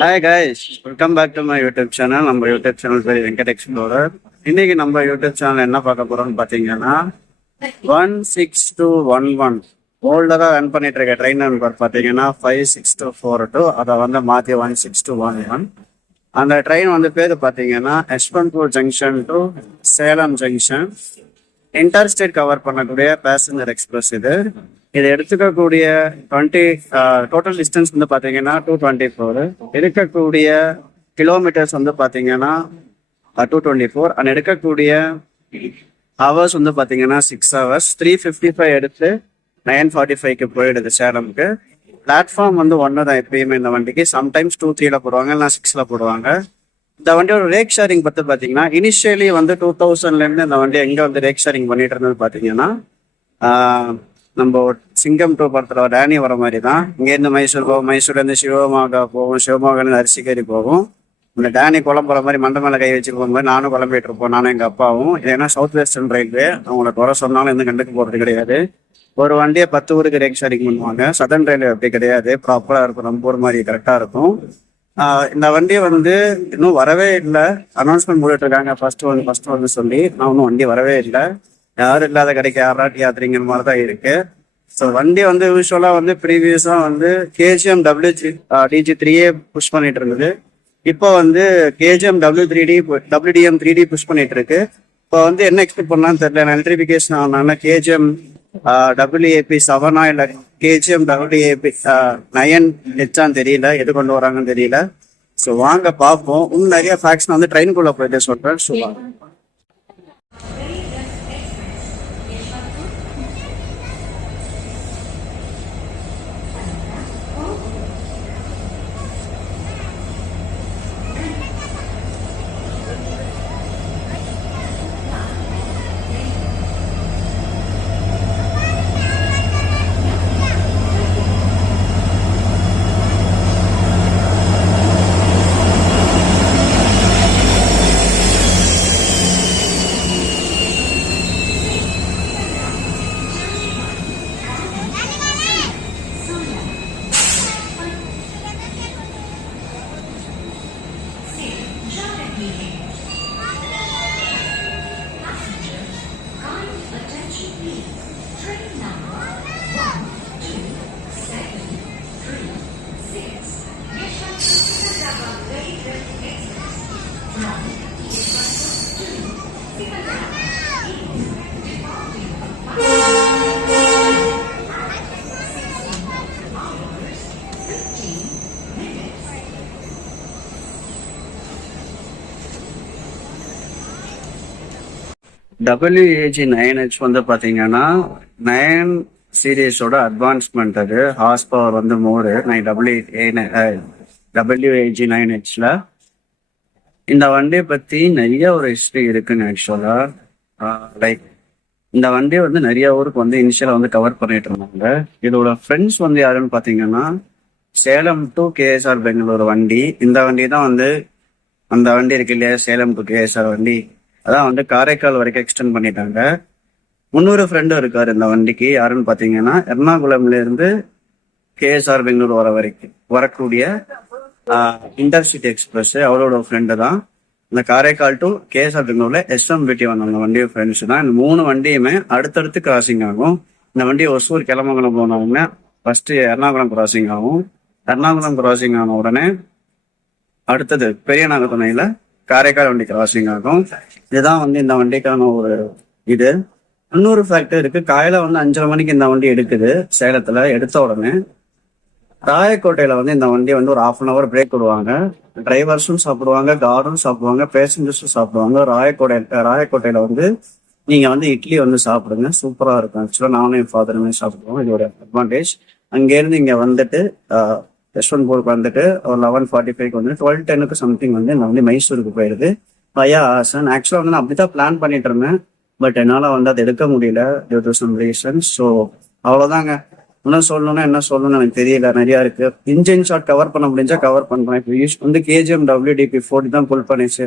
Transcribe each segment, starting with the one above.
Hi guys, welcome back to my YouTube channel. நம்ம YouTube channel பேர் Venkat explorer. இன்னைக்கு நம்ம யூடியூப் சேனல் என்ன பார்க்க போறோம்னு பார்த்தீங்கன்னா 16211 ஓல்டராக ரன் பண்ணிட்டு இருக்க ட்ரெயின் நம்பர் பார்த்தீங்கன்னா 5624 அதை வந்து மாற்றி 16211. அந்த ட்ரெயின் வந்து பேர் பார்த்தீங்கன்னா Yesvantpur junction to Salem junction inter state cover பண்ணக்கூடிய பேசஞ்சர் எக்ஸ்பிரஸ் இது எடுத்துக்கக்கூடிய டோட்டல் டிஸ்டன்ஸ் வந்து பார்த்தீங்கன்னா 224. இருக்கக்கூடிய கிலோமீட்டர்ஸ் வந்து பார்த்தீங்கன்னா 224. அண்ட் எடுக்கக்கூடிய ஹவர்ஸ் வந்து பார்த்தீங்கன்னா 6 hours. 355 எடுத்து 945 போயிடுது சேலமுக்கு. பிளாட்ஃபார்ம் வந்து ஒன்று தான் எப்பயுமே இந்த வண்டிக்கு. சம்டைம்ஸ் 2-3 போடுவாங்க, இல்லைனா 6 போடுவாங்க. இந்த வண்டியோட ரேக் ஷேரிங் பற்றி பார்த்தீங்கன்னா இனிஷியலி வந்து 2000லேருந்து இந்த வண்டி எங்கே வந்து ரேக் ஷேரிங் பண்ணிட்டு இருந்தது பார்த்தீங்கன்னா நம்ம சிங்கம் டூ படத்தில் டேனி வர மாதிரி தான். இங்கேருந்து மைசூர் போகும், மைசூர்லேருந்து சிவமோகா போகும், சிவமோகாலேருந்து அரிசிக்கறி போகும். இந்த டேனி குழம்புற மாதிரி மண்டை மேலே கை வச்சுட்டு போகும்போது நானும் குழம்பிட்டு இருப்போம், நானும் எங்கள் அப்பாவும். ஏன்னா சவுத் வெஸ்டர்ன் ரயில்வே அவங்கள குறை சொன்னாலும் எந்த கண்டுக்கு போகிறது கிடையாது. ஒரு வண்டியை 10 ஊருக்கு ரேக் ஷேரிங் பண்ணுவாங்க. சதர்ன் ரயில்வே அப்படி கிடையாது, ப்ராப்பராக இருக்கும், நம்ம ஊர் மாதிரி கரெக்டாக இருக்கும். இந்த வண்டியை வந்து இன்னும் வரவே இல்லை. அனௌன்ஸ்மெண்ட் போட்டுட்டு இருக்காங்க ஃபர்ஸ்ட் வந்து சொல்லி. நான் இன்னும் வண்டி வரவே இல்லை. யாரும் இல்லாத கடைக்கு யாராட்டி யாத்திரிங்கிற மாதிரி தான் இருக்கு. ஸோ வண்டி வந்து யூஸ்வலாக வந்து ப்ரீவியஸாக வந்து KGM DG3A புஷ் பண்ணிட்டு இருந்தது. இப்போ வந்து KGM WDM 3D புஷ் பண்ணிட்டு இருக்கு. இப்போ வந்து என்ன எக்ஸ்பெக்ட் பண்ணலான்னு தெரியல. எலக்ட்ரிஃபிகேஷன் ஆனால KGM WAP 7 இல்லை KGM WAP 9 தெரியல, எது கொண்டு வராங்கன்னு தெரியல. ஸோ வாங்க பார்ப்போம். இன்னும் நிறைய ஃபேக்ட்ஸ் நான் வந்து ட்ரெயின்குள்ளே போயிட்டு சொல்கிறேன். ஸோ WAG 9H வந்து பார்த்தீங்கன்னா 9 சீரீஸோட அட்வான்ஸ்மெண்ட். அது ஹார்ஸ் பவர் வந்து மோரு. WAG 9Hல இந்த வண்டியை பற்றி நிறைய ஒரு ஹிஸ்ட்ரி இருக்குங்க. ஆக்சுவலாக லைக் இந்த வண்டியை வந்து நிறைய ஊருக்கு வந்து இனிஷியலாக வந்து கவர் பண்ணிட்டு இருந்தாங்க. இதோட ஃப்ரெண்ட்ஸ் வந்து யாருன்னு பார்த்தீங்கன்னா சேலம் டு KSR பெங்களூர் வண்டி. இந்த வண்டி தான் வந்து அந்த வண்டி இருக்கு இல்லையா, சேலம் டு KSR வண்டி, அதான் வந்து காரைக்கால் வரைக்கும் எக்ஸ்டெண்ட் பண்ணிட்டாங்க. முன்னொரு ஃப்ரெண்டும் இருக்காரு இந்த வண்டிக்கு. யாருன்னு பார்த்தீங்கன்னா எர்ணாகுளம்ல இருந்து KSR பெங்களூர் வரக்கூடிய இன்டர்சிட்டி எக்ஸ்பிரஸ் அவரோட ஃப்ரெண்டு தான். இந்த காரைக்கால் டு KSR பெங்களூர்ல SMBT வந்தாங்க வண்டியோட ஃப்ரெண்ட்ஸ் தான். இந்த 3 வண்டியுமே அடுத்தடுத்து கிராசிங் ஆகும். இந்த வண்டி ஒசூர் கிளமங்கலம் போனவங்க ஃபர்ஸ்ட் எர்ணாகுளம் கிராசிங் ஆகும். எர்ணாகுளம் கிராசிங் ஆன உடனே அடுத்தது பெரிய நாகத்துணையில காரைக்கால் வண்டி கிராசிங் ஆகும். இதுதான் வந்து இந்த வண்டிக்கான ஒரு இது. இன்னொரு ஃபேக்டர் இருக்கு. காலையில வந்து 5:30 மணிக்கு இந்த வண்டி எடுக்குது. சேலத்துல எடுத்த உடனே ராயக்கோட்டையில வந்து இந்த வண்டி வந்து ஒரு 1/2 hour பிரேக் விடுவாங்க. டிரைவர்ஸும் சாப்பிடுவாங்க, கார்டும் சாப்பிடுவாங்க, பேசஞ்சர்ஸும் சாப்பிடுவாங்க. ராயக்கோட்டையில வந்து நீங்க வந்து இட்லி வந்து சாப்பிடுங்க, சூப்பரா இருக்கும். ஆக்சுவலா நானும் என் ஃபாதருமே சாப்பிடுவோம். இதோட அட்வான்டேஜ். அங்கேருந்து இங்க வந்துட்டு யஷ்வந்த்பூருக்கு வந்துட்டு ஒரு 11:45 வந்து 12:10 சம்திங் வந்து நான் வந்து மைசூருக்கு போயிடுது வயா ஆசன். ஆக்சுவலாக வந்து நான் அப்படிதான் பிளான் பண்ணிட்டு இருந்தேன். பட் என்னால் வந்து அதை எடுக்க முடியல due to some reasons. So அவ்வளோதாங்க. என்ன சொல்லணும்னு எனக்கு தெரியல, நிறையா இருக்கு. இன்ஜின் ஷாட் கவர் பண்ண முடிஞ்சா கவர் பண்ணுறேன். இப்போ வந்து KGM WDP40 தான் புல் பண்ணிச்சு.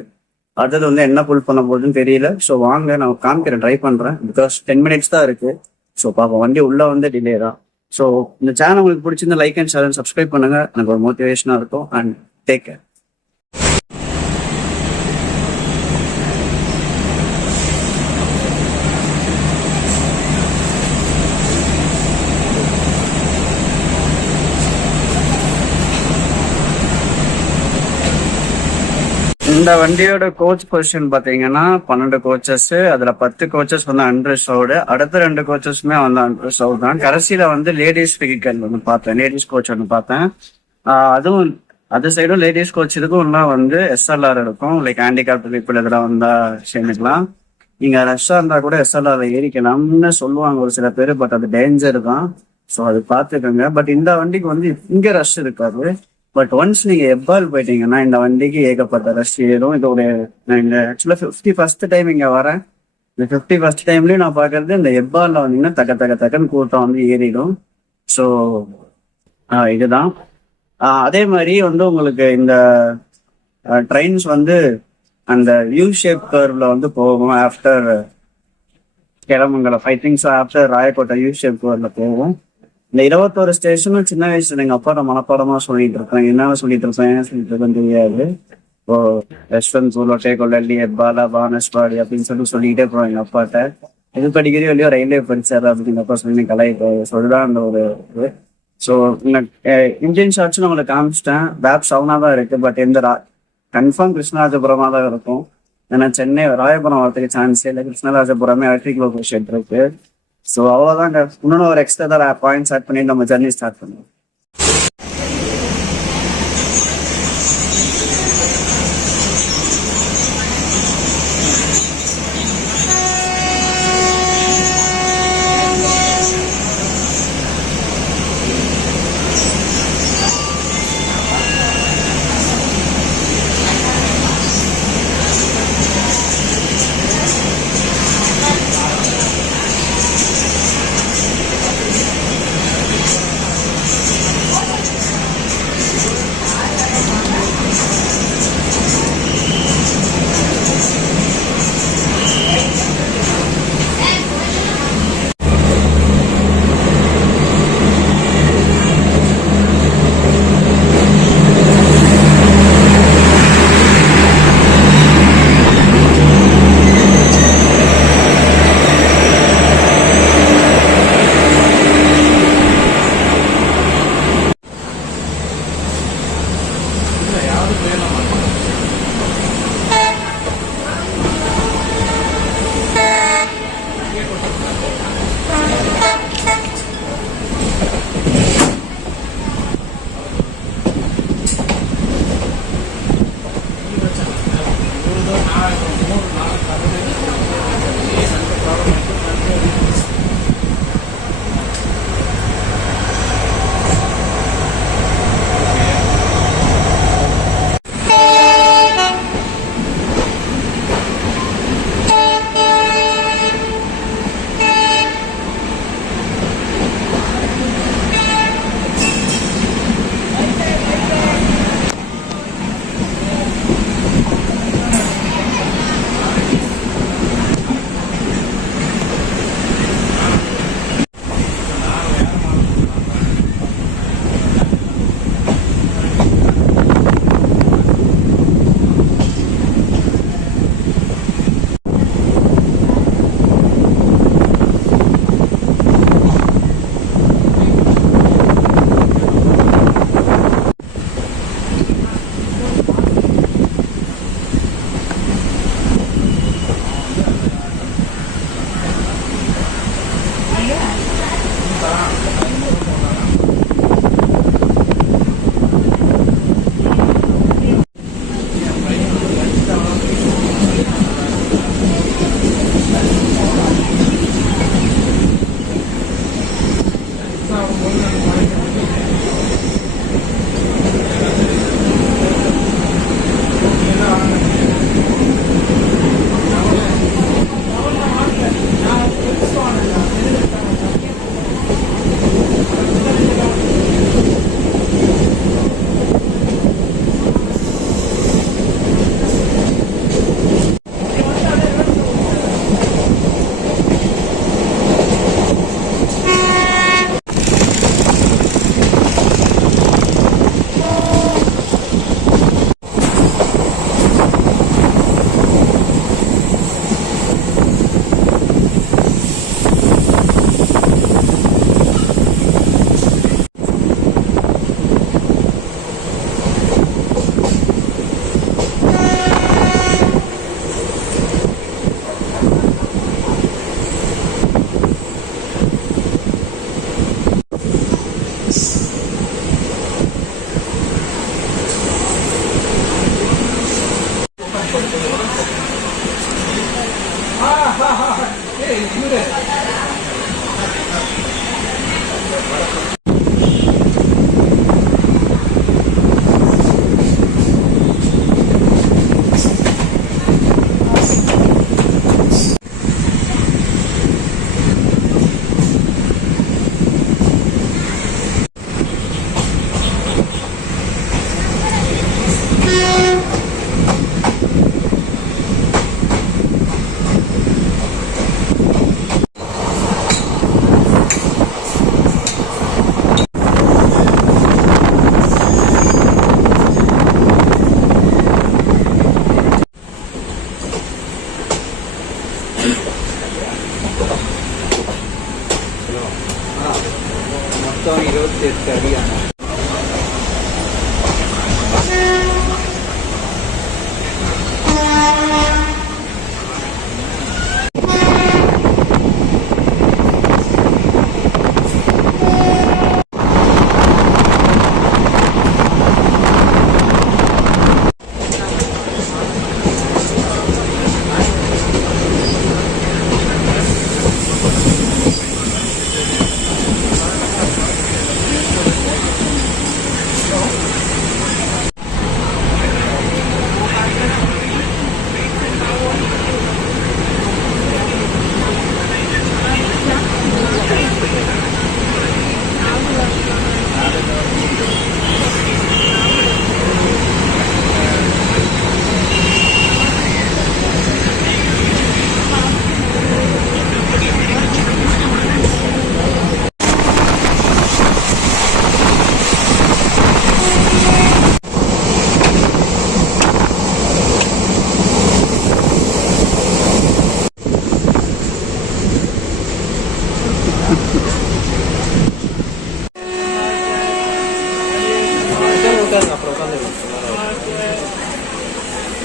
அடுத்தது வந்து என்ன புல் பண்ண போகுதுன்னு தெரியல. ஸோ வாங்க நான் காமிக்கிறேன், ட்ரை பண்ணுறேன். பிகாஸ் 10 minutes தான் இருக்கு. ஸோ பார்ப்போம். வண்டி உள்ள வந்து டிலே தான். ஸோ இந்த சேனல் உங்களுக்கு பிடிச்சிருந்தா like and share and subscribe பண்ணுங்க. எனக்கு ஒரு மோட்டிவேஷனாக இருக்கும். And take care. இந்த வண்டியோட கோச் பொசிஷன் பாத்தீங்கன்னா 12 கோச்சஸ். அதுல 10 கோச்சஸ் வந்து அன்ரிசர்வ்டு. அடுத்த 2 கோச்சஸுமே வந்து அன்ரிசர்வ் தான். கடைசியில வந்து லேடிஸ் வெஹிக்கல் ஒன்று பார்த்தேன், லேடிஸ் கோச் ஒன்று பார்த்தேன். அதுவும் அது சைடும் லேடிஸ் கோச் இதுக்கும் எல்லாம் வந்து எஸ்எல்ஆர் இருக்கும். லைக் ஹேண்டிகேப்ட் பீப்புள் இதெல்லாம் வந்தா சேர்ந்துக்கலாம். நீங்க ரஷ்ஷா இருந்தா கூட எஸ்எல்ஆர் ஏறிக்கலாம்னு சொல்லுவாங்க ஒரு சில பேர். பட் அது டேஞ்சர் தான். ஸோ அது பார்த்துக்கோங்க. பட் இந்த வண்டிக்கு வந்து இங்க ரஷ் இருக்காது. பட் ஒன்ஸ் நீங்க எப்பால் போயிட்டீங்கன்னா இந்த வண்டிக்கு ஏகப்பட்ட ரஷ் ஏறும். இதோட நான் இந்த ஆக்சுவலா 51st டைம் இங்க வரேன். இந்த 51st டைம்லயும் நான் பாக்குறது இந்த எப்பால்ல வந்தீங்கன்னா டக்குன்னு கூட்டம் வந்து ஏறிடும். ஸோ இதுதான். அதே மாதிரி வந்து உங்களுக்கு இந்த ட்ரெயின்ஸ் வந்து அந்த யூ ஷேப் கர்வ்ல வந்து போகும். ஆஃப்டர் கிளம்புங்கள 5 things after Rayakottai U shape கர்வ்ல போகும். இந்த 21 ஸ்டேஷனும் சின்ன வயசுல எங்க அப்பா மனப்பாடமா சொல்லிட்டு இருப்பேன். என்ன சொல்லிட்டு இருப்பேன் சொல்லிட்டு இருக்கேன் தெரியாது. இப்போ யஷ்வந்த்பூர், ஒட்டேகொல்லி, எப்பாலா, பானஸ்வாடி அப்படின்னு சொல்லிக்கிட்டே போறோம் எங்க அப்பாட்ட. இது படிக்கிறதோ இல்லையோ ரயில்வே படிச்சாரு அப்படின்னு அப்பா சொல்லி கலை சொல்லிதான் அந்த ஒரு இது. ஸோ இந்தியன் ஷார்ட்ஸ் உங்களுக்கு காமிச்சிட்டேன். பேப் சவுனா தான் இருக்கு. பட் எந்த கன்ஃபார்ம் கிருஷ்ணராஜபுரமா தான் இருக்கும். ஏன்னா சென்னை ராயபுரம் வரதுக்கு சான்ஸே இல்லை. கிருஷ்ணராஜபுரமே எலக்ட்ரிக் லோக்கல் ஷெட் இருக்கு. ஸோ அவ்வளோதாங்க. இன்னொன்று ஒரு எக்ஸ்ட்ரா தான் பாயிண்ட்ஸ் ஆட் பண்ணி நம்ம ஜர்னி ஸ்டார்ட் பண்ணுவோம்.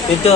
itu.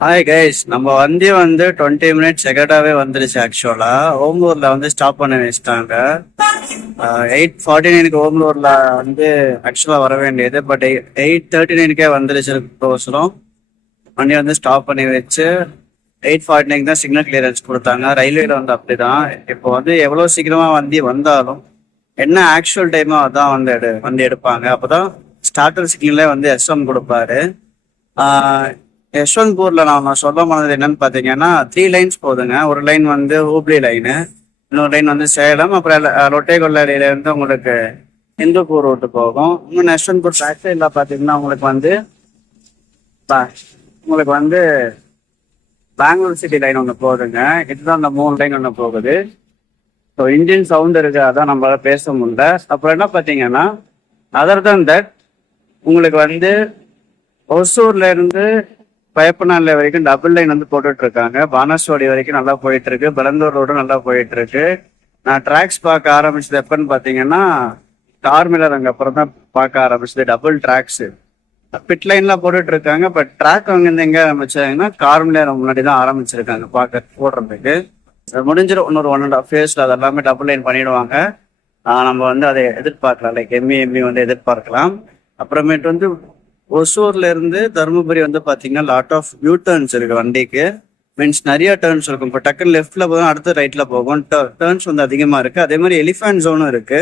ஹாய் கைஸ், நம்ம வண்டி வந்து 20 மினிட்ஸ் எகடாவே வந்துருச்சு. ஆக்சுவலா ஓம்பூர்ல வந்து ஸ்டாப் பண்ண வச்சிட்டாங்க. 8:49 ஓம்பூர்ல வந்து ஆக்சுவலா வர வேண்டியது, பட் 8:39 வந்துருச்சு. வண்டி வந்து ஸ்டாப் பண்ணி வச்சு 8:49 தான் சிக்னல் கிளியரன்ஸ் கொடுத்தாங்க. ரயில்வேல வந்து அப்படிதான். இப்போ வந்து எவ்வளவு சீக்கிரமா வண்டி வந்தாலும் என்ன ஆக்சுவல் டைமோ அதான் வந்து வண்டி எடுப்பாங்க. அப்பதான் ஸ்டார்டர் சிக்னல்லே வந்து எஸ்எம் கொடுப்பாரு. யஷ்வந்த்பூர்ல நான் சொல்ல போனது என்னன்னு பாத்தீங்கன்னா 3 லைன்ஸ் போகுதுங்க. ஒரு லைன் வந்து ஹூப்ளி லைனு, இன்னொரு லைன் வந்து சேலம், அப்புறம் லொட்டேகொள்ளாடியில இருந்து உங்களுக்கு இந்துப்பூர் ரோட்டு போகும். இன்னும் யஷ்வந்த்பூர் பேக் சைட்ல பாத்தீங்கன்னா உங்களுக்கு வந்து பெங்களூர் சிட்டி லைன் ஒன்று போகுதுங்க. இதுதான் அந்த 3 லைன் ஒன்று போகுது. ஸோ இன்ஜின் சவுண்ட் இருக்கு, அதான் நம்மளால பேச முடியல. அப்புறம் என்ன பார்த்தீங்கன்னா, அதர் தன் தட் உங்களுக்கு வந்து ஒசூர்ல இருந்து பயப்பநாள் வரைக்கும் டபுள் லைன் வந்து போட்டுட்டு இருக்காங்க. பானஸ்வாடி வரைக்கும் நல்லா போயிட்டு இருக்கு. பெலந்தூர் ரோடும் நல்லா போயிட்டு இருக்கு. நான் டிராக்ஸ் பார்க்க ஆரம்பிச்சது எப்பன்னு பார்த்தீங்கன்னா, கார்மிலர் அங்கே அப்புறம் தான் பார்க்க ஆரம்பிச்சது. டபுள் டிராக்ஸ் பிட் லைன்லாம் போட்டுட்டு இருக்காங்க. பட் ட்ராக் அவங்க இருந்து எங்க ஆரம்பிச்சாங்கன்னா, கார்மிலர் முன்னாடி தான் ஆரம்பிச்சிருக்காங்க பார்க்க போடுறதுக்கு. முடிஞ்சிடும் இன்னொரு 1.5 இயர்ஸ்ல அது எல்லாமே டபுள் லைன் பண்ணிடுவாங்க. நம்ம வந்து அதை எதிர்பார்க்கலாம், லைக் எம்இ வந்து எதிர்பார்க்கலாம். அப்புறமேட்டு வந்து ஒசூர்ல இருந்து தருமபுரி வந்து பாத்தீங்கன்னா லாட் ஆஃப் யூ டர்ன்ஸ் இருக்கு வண்டிக்கு. மீன்ஸ் நிறைய டர்ன்ஸ் இருக்கும். இப்போ டக்குன்னு லெஃப்ட்ல போகும், அடுத்து ரைட்ல போகும். டர்ன்ஸ் வந்து அதிகமா இருக்கு. அதே மாதிரி எலிஃபென்ட் ஜோனும் இருக்கு.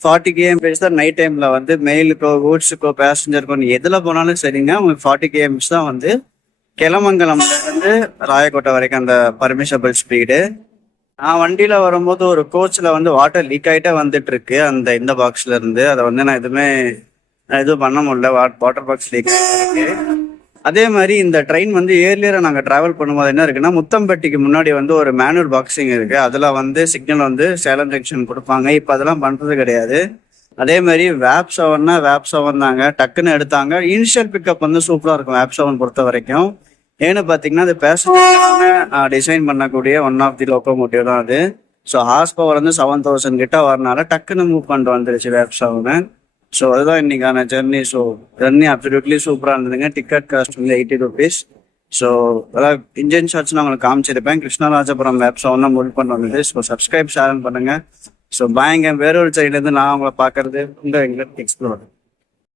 40 km தான் நைட் டைம்ல வந்து மெயிலுக்கோ கூட்ஸுக்கோ பேசஞ்சருக்கோ நீ எதுல போனாலும் சரிங்க, உங்களுக்கு 40 km தான் வந்து கிளமங்கலம்ல இருந்து ராயக்கோட்டை வரைக்கும் அந்த பர்மிஷபிள் ஸ்பீடு. நான் வண்டியில வரும்போது ஒரு கோச்ல வந்து வாட்டர் லீக் ஆகிட்டே வந்துட்டு இருக்கு இந்த பாக்ஸ்ல இருந்து. அதை வந்து நான் எதுவும் பண்ண முடியல. வாட்டர் பாக்ஸ் லீக் ஆகிருக்கு. அதே மாதிரி இந்த ட்ரெயின் வந்து ஏர்லியரா நாங்கள் டிராவல் பண்ணும்போது என்ன இருக்குன்னா, முத்தம்பட்டிக்கு முன்னாடி வந்து ஒரு மேனுவல் பாக்ஸிங் இருக்கு. அதுல வந்து சிக்னல் வந்து சேலம் ஜங்ஷன் கொடுப்பாங்க. இப்போ அதெல்லாம் பண்றது கிடையாது. அதே மாதிரி வேப் 7 தாங்க டக்குன்னு எடுத்தாங்க. இனிஷியல் பிக்கப் வந்து சூப்பரா இருக்கும் வேப் 7 பொறுத்த வரைக்கும். ஏன்னு பார்த்தீங்கன்னா, அது பேசஞ்சர் டிசைன் பண்ணக்கூடிய ஒன் ஆஃப் தி லோக்கோமோட்டிவ் தான் அது. ஸோ ஹார்ஸ் பவர் வந்து 7000 கிட்ட வரனால டக்குன்னு மூவ் பண்ணிட்டு வந்துருச்சு வேப் 7. ஸோ அதுதான் இன்னைக்கான ஜெர்னி. ஸோ ஜெர்னி அப்சல்யூட்லி சூப்பராக இருந்ததுங்க. டிக்கெட் காஸ்ட் வந்து 80 rupees. ஸோ அதாவது இன்ஜின் ஷார்ட்ஸ் நான் உங்களுக்கு காமிச்சிருப்பேன். கிருஷ்ணராஜபுரம் வேப் 7 தான் மூவ் பண்ண வந்தது. ஸோ சப்ஸ்கிரைப் ஷேர் பண்ணுங்க. ஸோ பாய்ங்க, வேறொரு சைட்லேருந்து நான் உங்களை பார்க்கறது உங்கள் எங்களுக்கு எக்ஸ்ப்ளோர்.